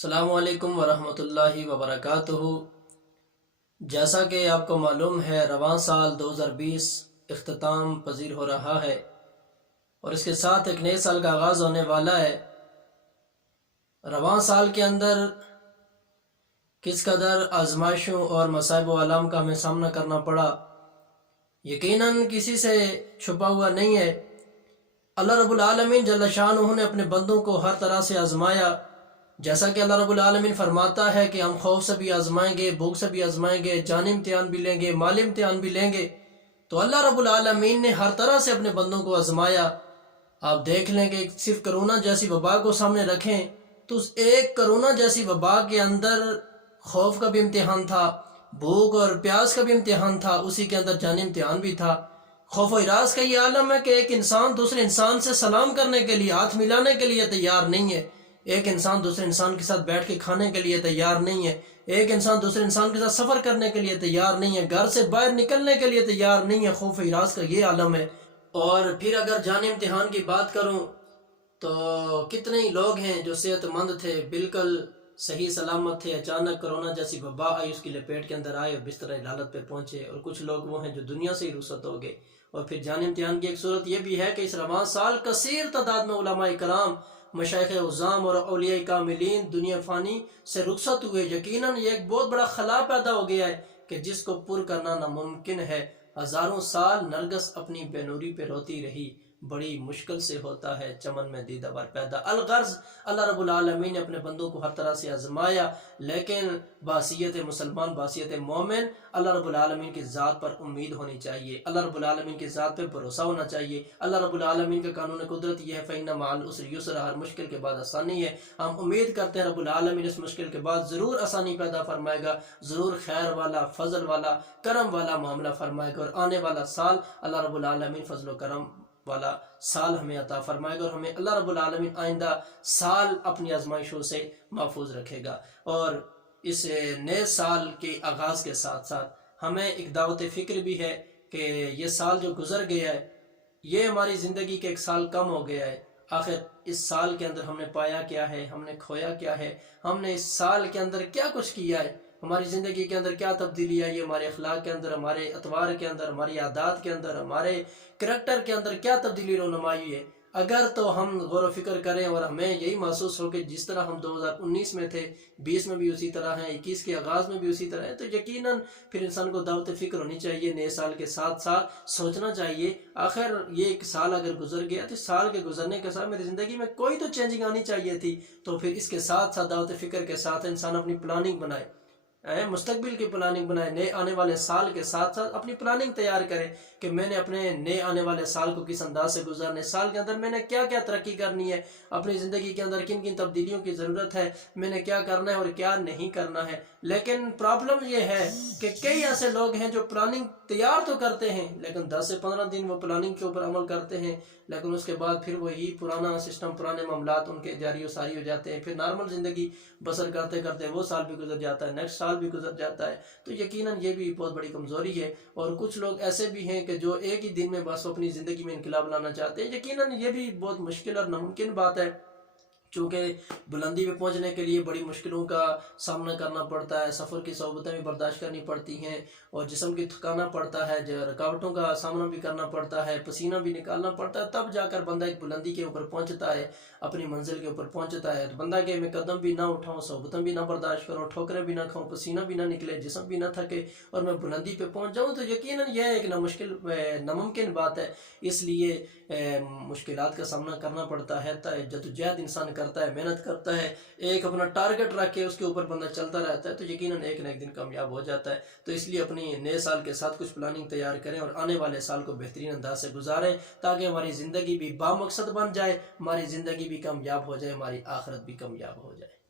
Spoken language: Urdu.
السلام علیکم ورحمۃ اللہ وبرکاتہ۔ جیسا کہ آپ کو معلوم ہے، رواں سال 2020 اختتام پذیر ہو رہا ہے اور اس کے ساتھ ایک نئے سال کا آغاز ہونے والا ہے۔ رواں سال کے اندر کس قدر آزمائشوں اور مصائب و آلام کا ہمیں سامنا کرنا پڑا، یقیناً کسی سے چھپا ہوا نہیں ہے۔ اللہ رب العالمین جل شانہ نے اپنے بندوں کو ہر طرح سے آزمایا، جیسا کہ اللہ رب العالمین فرماتا ہے کہ ہم خوف سے بھی آزمائیں گے، بھوک سے بھی آزمائیں گے، جانی امتحان بھی لیں گے، مالی امتحان بھی لیں گے۔ تو اللہ رب العالمین نے ہر طرح سے اپنے بندوں کو آزمایا۔ آپ دیکھ لیں کہ صرف کرونا جیسی وبا کو سامنے رکھیں تو اس ایک کرونا جیسی وبا کے اندر خوف کا بھی امتحان تھا، بھوک اور پیاس کا بھی امتحان تھا، اسی کے اندر جانی امتحان بھی تھا۔ خوف و ہراس کا یہ عالم ہے کہ ایک انسان دوسرے انسان سے سلام کرنے کے لیے، ہاتھ ملانے کے لیے تیار نہیں ہے۔ ایک انسان دوسرے انسان کے ساتھ بیٹھ کے کھانے کے لیے تیار نہیں ہے۔ ایک انسان دوسرے انسان کے ساتھ سفر کرنے کے لیے تیار نہیں ہے، گھر سے باہر نکلنے کے لیے تیار نہیں ہے۔ خوف و ہراس کا یہ عالم ہے۔ اور پھر اگر جانی امتحان کی بات کروں تو کتنے ہی لوگ ہیں جو صحت مند تھے، بالکل صحیح سلامت تھے، اچانک کرونا جیسی وبا آئی، اس کی لپیٹ کے اندر آئے اور بستر حالت پہ پہنچے، اور کچھ لوگ وہ ہیں جو دنیا سے ہی رخصت ہو گئے۔ اور پھر جانی امتحان کی ایک صورت یہ بھی ہے کہ اس رواں سال کثیر تعداد میں علماء کرام، مشائخ عظام اور اولیاء کاملین دنیا فانی سے رخصت ہوئے۔ یقیناً یہ ایک بہت بڑا خلا پیدا ہو گیا ہے کہ جس کو پر کرنا ناممکن ہے۔ ہزاروں سال نرگس اپنی بے نوری پہ روتی رہی، بڑی مشکل سے ہوتا ہے چمن میں دیدہ ور پیدا۔ الغرض اللہ رب العالمین نے اپنے بندوں کو ہر طرح سے آزمایا، لیکن بحیثیت مسلمان، بحیثیت مومن، اللہ رب العالمین کی ذات پر امید ہونی چاہیے، اللہ رب العالمین کی ذات پہ بھروسہ ہونا چاہیے۔ اللہ رب العالمین کا قانون قدرت یہ ہے فَإِنَّ مَعَ الْعُسْرِ يُسْرًا، ہر مشکل کے بعد آسانی ہے۔ ہم امید کرتے ہیں رب العالمین اس مشکل کے بعد ضرور آسانی پیدا فرمائے گا، ضرور خیر والا، فضل والا، کرم والا معاملہ فرمائے گا، اور آنے والا سال اللہ رب العالمین فضل و کرم والا سال ہمیں عطا فرمائے گا، اور ہمیں اللہ رب العالمین آئندہ سال اپنی آزمائشوں سے محفوظ رکھے گا۔ اور اس نئے سال کے آغاز کے ساتھ ساتھ ہمیں ایک دعوت فکر بھی ہے کہ یہ سال جو گزر گیا ہے، یہ ہماری زندگی کے ایک سال کم ہو گیا ہے۔ آخر اس سال کے اندر ہم نے پایا کیا ہے، ہم نے کھویا کیا ہے، ہم نے اس سال کے اندر کیا کچھ کیا ہے، ہماری زندگی کے اندر کیا تبدیلی آئی ہے، ہمارے اخلاق کے اندر، ہمارے اطوار کے اندر، ہماری عادات کے اندر، ہمارے کریکٹر کے اندر کیا تبدیلی رونمائی ہے۔ اگر تو ہم غور و فکر کریں اور ہمیں یہی محسوس ہو کہ جس طرح ہم 2019 میں تھے، 20 میں بھی اسی طرح ہیں، 21 کے آغاز میں بھی اسی طرح ہیں، تو یقیناً پھر انسان کو دعوت فکر ہونی چاہیے، نئے سال کے ساتھ ساتھ سوچنا چاہیے آخر یہ ایک سال اگر گزر گیا تو اس سال کے گزرنے کے ساتھ میری زندگی میں کوئی تو چینجنگ آنی چاہیے تھی۔ تو پھر اس کے ساتھ ساتھ دعوت فکر کے ساتھ انسان اپنی پلاننگ بنائے، مستقبل کی پلاننگ بنائے، نئے آنے والے سال کے ساتھ ساتھ اپنی پلاننگ تیار کرے کہ میں نے اپنے نئے آنے والے سال کو کس انداز سے گزارنے، سال کے اندر میں نے کیا کیا ترقی کرنی ہے، اپنی زندگی کے اندر کن کن تبدیلیوں کی ضرورت ہے، میں نے کیا کرنا ہے اور کیا نہیں کرنا ہے۔ لیکن پرابلم یہ ہے کہ کئی ایسے لوگ ہیں جو پلاننگ تیار تو کرتے ہیں لیکن 10 سے 15 دن وہ پلاننگ کے اوپر عمل کرتے ہیں، لیکن اس کے بعد پھر وہی پرانا سسٹم، پرانے معاملات ان کے جاری و ساری ہو جاتے ہیں، پھر نارمل زندگی بسر کرتے کرتے وہ سال بھی گزر جاتا ہے، نیکسٹ سال بھی گزر جاتا ہے۔ تو یقیناً یہ بھی بہت بڑی کمزوری ہے۔ اور کچھ لوگ ایسے بھی ہیں کہ جو ایک ہی دن میں بس اپنی زندگی میں انقلاب لانا چاہتے ہیں۔ یقیناً یہ بھی بہت مشکل اور ناممکن بات ہے، چونکہ بلندی پہ پہنچنے کے لیے بڑی مشکلوں کا سامنا کرنا پڑتا ہے، سفر کی صعوبتیں بھی برداشت کرنی پڑتی ہیں، اور جسم کی تھکانا پڑتا ہے، رکاوٹوں کا سامنا بھی کرنا پڑتا ہے، پسینہ بھی نکالنا پڑتا ہے، تب جا کر بندہ ایک بلندی کے اوپر پہنچتا ہے، اپنی منزل کے اوپر پہنچتا ہے۔ تو بندہ کہ میں قدم بھی نہ اٹھاؤں، صعوبتیں بھی نہ برداشت کروں، ٹھوکریں بھی نہ کھاؤں، پسینہ بھی نہ نکلے، جسم بھی نہ تھکے، اور میں بلندی پہ پہنچ جاؤں، تو یقیناً یہ ایک ناممکن بات ہے۔ اس لیے مشکلات کا سامنا کرنا پڑتا ہے، جدوجہد انسان کرتا ہے، محنت کرتا ہے، ایک اپنا ٹارگٹ رکھ کے اس کے اوپر بندہ چلتا رہتا ہے، تو یقیناً ایک نہ ایک دن کامیاب ہو جاتا ہے۔ تو اس لیے اپنی نئے سال کے ساتھ کچھ پلاننگ تیار کریں اور آنے والے سال کو بہترین انداز سے گزاریں، تاکہ ہماری زندگی بھی بامقصد بن جائے، ہماری زندگی بھی کامیاب ہو جائے، ہماری آخرت بھی کامیاب ہو جائے۔